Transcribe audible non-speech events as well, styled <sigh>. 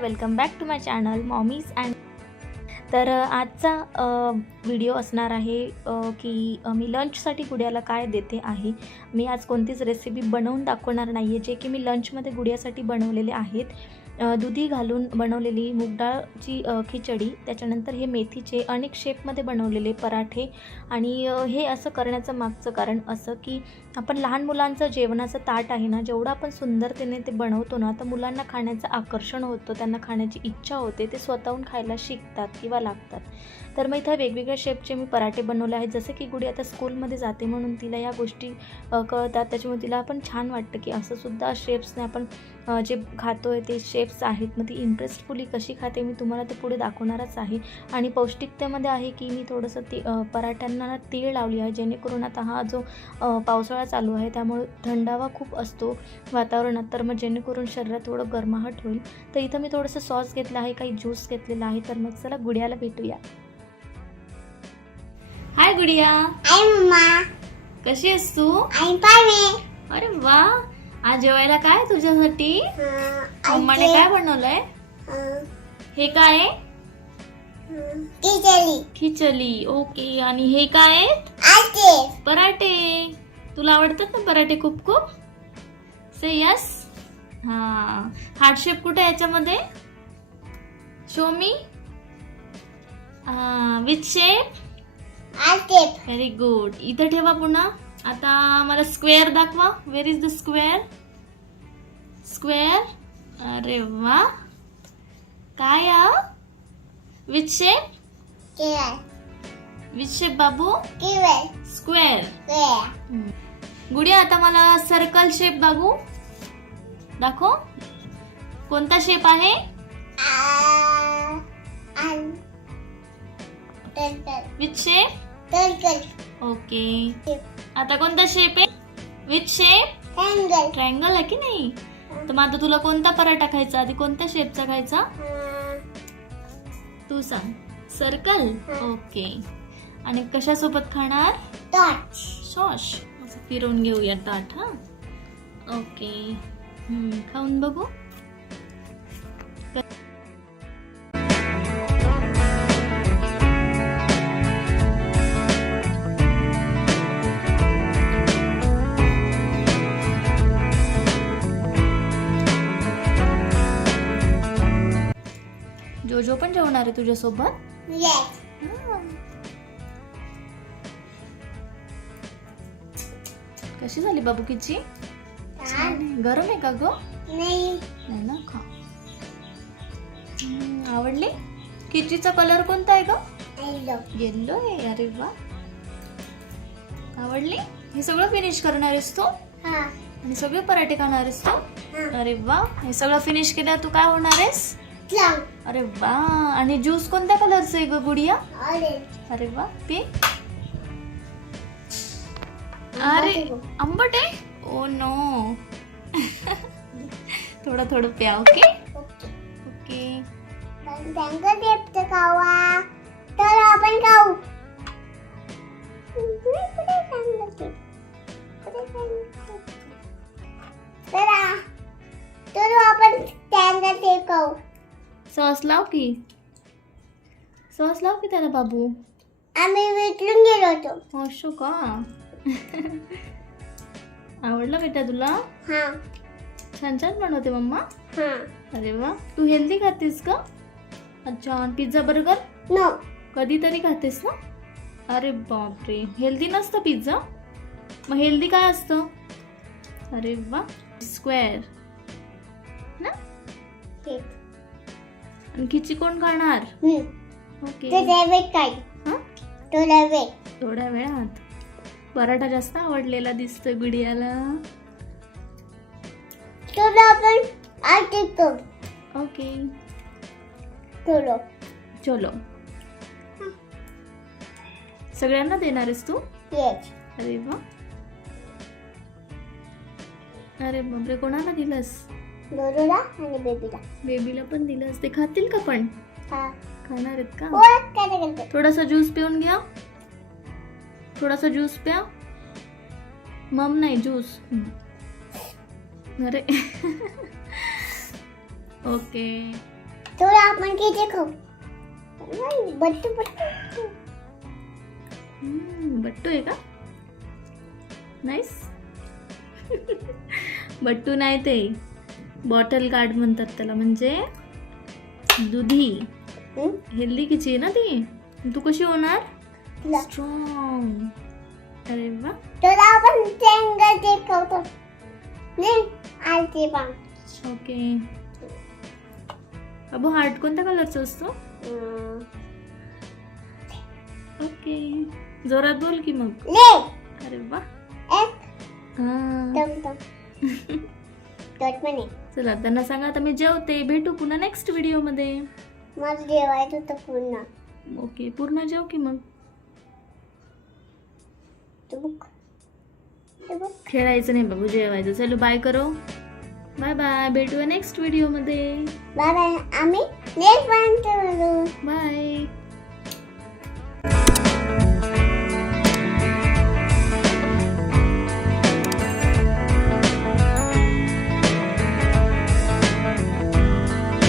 Welcome back to my channel mommies and तर आजचा video असणार आहे की मी लंचसाठी गुड्याला काय देते आहे मी आज कोणतीच रेसिपी बनवून दाखवणार नाही आहे जे की मी लंचमध्ये गुड्यासाठी बनवलेले आहेत. दुधी घालून बनवलेली मूगडाळची खिचडी त्याच्यानंतर हे मेथीचे अनेक शेपमध्ये बनवलेले पराठे आणि हे असं करण्याचं मागचं कारण असं की आपण लहान मुलांचं जेवणाचं ताट आहे ना जेवढं आपण सुंदरतेने ते बनवतो ना तर मुलांना खाण्याचं आकर्षण होतं त्यांना खाण्याची इच्छा होते ते स्वतःहून खायला शिकतात किंवा लागतात. तर मग इथं वेगवेगळ्या शेपचे मी पराठे बनवले आहेत जसं की गुडी आता स्कूलमध्ये जाते म्हणून तिला या गोष्टी कळतात त्याच्यामुळे तिला पण छान वाटतं की असंसुद्धा शेप्सने आपण जे खातो आहे ते शेप्स आहेत मग ती इंटरेस्टफुली कशी खाते मी तुम्हाला ते पुढे दाखवणारच आहे. आणि पौष्टिकतेमध्ये आहे की मी थोडंसं ती पराठ्यांना तीळ लावली आहे जेणेकरून आता हा जो पावसाळा चालू आहे त्यामुळे थंडावा खूप असतो वातावरणात. तर मग जेणेकरून शरीरात थोडं गरमाहट होईल. तर इथं मी थोडंसं सॉस घेतलं आहे काही ज्यूस घेतलेला आहे. तर मग चला गुडियाला भेटूया. हाय गुडिया. मम्मा कशी आहेस तू? अरे वा. आज जेवायला काय तुझ्यासाठी? मम्माने काय बनवलंय? हे काय? आहे? खिचडी. खिचली ओके. आणि हे काय पराठे. तुला आवडतात ना पराठे खूप खूप? से यस हा. हार्ट शेप कुठे याच्यामध्ये? Show me with shape very good इथं ठेवा पुन्हा. आता मला स्क्वेअर दाखवा. Where is the square square अरे वा. काय विथ शेप विथ शेप बाबू? किवे स्क्वेअर किवे गुडिया आता मला सर्कल शेप दाखवू. दाखव. कोणता शेप आहे? विथ शेप ओके आता कोणता शेप आहे? विथ शेप ट्रायंगल ट्रायंगल आहे की नाही? तर मग आता तुला कोणता पराठा खायचा? आधी कोणत्या शेपचा खायचा? तू सांग. सर्कल. ओके आणि कशासोबत खाणार? सॉश असं फिरवून घेऊया ताट हा. ओके हम्म, खाऊन बघू. पण जेवणार आहे तुझ्यासोबत? येस कशी झाली बाबूकीची छान. गरम आहे का ग? नाही. ना खा आवडली? खिचडीचा कलर कोणता आहे ग? येल्लो आहे. अरे वा. आवडली? हे सगळं फिनिश करणार आहेस तू? हा. आणि सगळे पराठे खाणार आहेस तू? अरे वा. हे सगळं फिनिश केल्यावर तू काय होणार आहेस? अरे वा. आणि ज्यूस कोणत्या कलरचं आहे ग गुडिया? अरे वा. पी अरे आंबट आहे? ओ नो <laughs> थोडं थोडं प्या ओके ओके तर आपण खाऊ. सॉस लाव की सॉस लाव की त्याला बाबू आम्ही विटलून गेलो होतो. असो का? <laughs> आवडलं बेटा तुला? हा. छान छान बनवते मम्मा. हा. अरे वा. तू हेल्दी खातेस का? अच्छा पिझ्झा बर्गर नो कधीतरी खातेस ना? अरे बापरे. हेल्दी नसतं पिझ्झा मग हेल्दी काय असतं? अरे वा. स्क्वेअर आणि खिची कोण खाणार हम्म. ओके. रवे काय? हा? थोड्या वेळात. पराठा जास्त आवडलेला दिसतोय आपण करू ओके. थोडं चलो. सगळ्यांना देणार आहेस तू? येस अरे वा. अरे बापरे कोणाला दिलंस? दोरोला आणि बेबीला. बेबीला पण दिलंस ते खातील का पण? हा. खाणार आहेत का? ओळख काय करते थोडासा ज्यूस पिऊन घ्या. थोडासा ज्यूस प्या. मम नाही ज्यूस. अरे. <laughs> ओके. थोडं आपण किती खाऊ. नाही, बट्टू बट्टू. हम्म, बट्टू आहे का? नाईस. <laughs> बट्टू नाही ते. बॉटल गार्ड म्हणतात त्याला. म्हणजे दुधी? हेल्दी किची आहे ना ती? तू कशी होणार? स्ट्रॉंग अरे वा. तुला आपण ओके अबो हार्ट कोणत्या कलरचा असतो. ओके जोरात बोल की मग. अरे वा. हा. <laughs> चला त्यांना सांगा आता मी जेवते. भेटू पुन्हा नेक्स्ट व्हिडिओमध्ये मला जेवायचं होतं पूर्ण. ओके पूर्ण जेव की मग? तू बघ. तू बघ. खेळायचं नाही बाबू जेवायचं. चलो बाय करो. बाय बाय भेटूया नेक्स्ट व्हिडिओमध्ये बाय बाय आम्ही नेक्स्ट पर्यंत बाय